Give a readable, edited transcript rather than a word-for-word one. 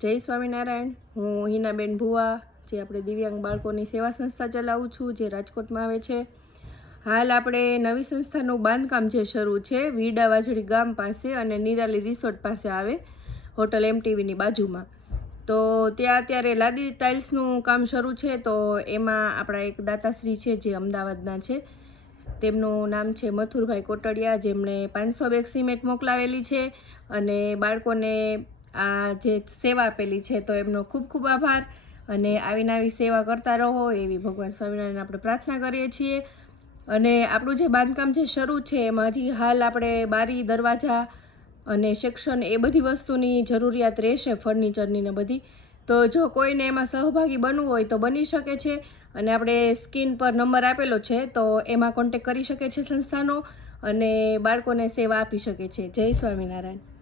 જય સ્વામિનારાયણ। હું હિનાબેન ભુવા, જે આપણે દિવ્યાંગ બાળકોની સેવા સંસ્થા ચલાવું છું, જે રાજકોટમાં આવે છે। હાલ આપણે નવી સંસ્થાનું બાંધકામ જે શરૂ છે વીરડા વાજડી ગામ પાસે અને નિરાલી રિસોર્ટ પાસે આવે, હોટલ MTVની બાજુમાં। તો ત્યાં અત્યારે લાદી ટાઇલ્સનું કામ શરૂ છે। તો એમાં આપણા એક દાતાશ્રી છે જે અમદાવાદના છે, તેમનું નામ છે મથુરભાઈ કોટડિયા, જેમણે 500 બેગ સિમેન્ટ મોકલાવેલી છે અને બાળકોને આ જે સેવા આપેલી છે, તો એમનો ખૂબ ખૂબ આભાર। અને આવીને આવી સેવા કરતા રહો એવી ભગવાન સ્વામિનારાયણ આપણે પ્રાર્થના કરીએ છીએ। અને આપણું જે બાંધકામ જે શરૂ છે એમાં હજી હાલ આપણે બારી દરવાજા અને સેક્શન એ બધી વસ્તુની જરૂરિયાત રહેશે, ફર્નિચરની ને બધી। તો જો કોઈને એમાં સહભાગી બનવું હોય તો બની શકે છે અને આપણે સ્ક્રીન પર નંબર આપેલો છે, તો એમાં કોન્ટેક કરી શકે છે સંસ્થાનો અને બાળકોને સેવા આપી શકે છે। જય સ્વામિનારાયણ।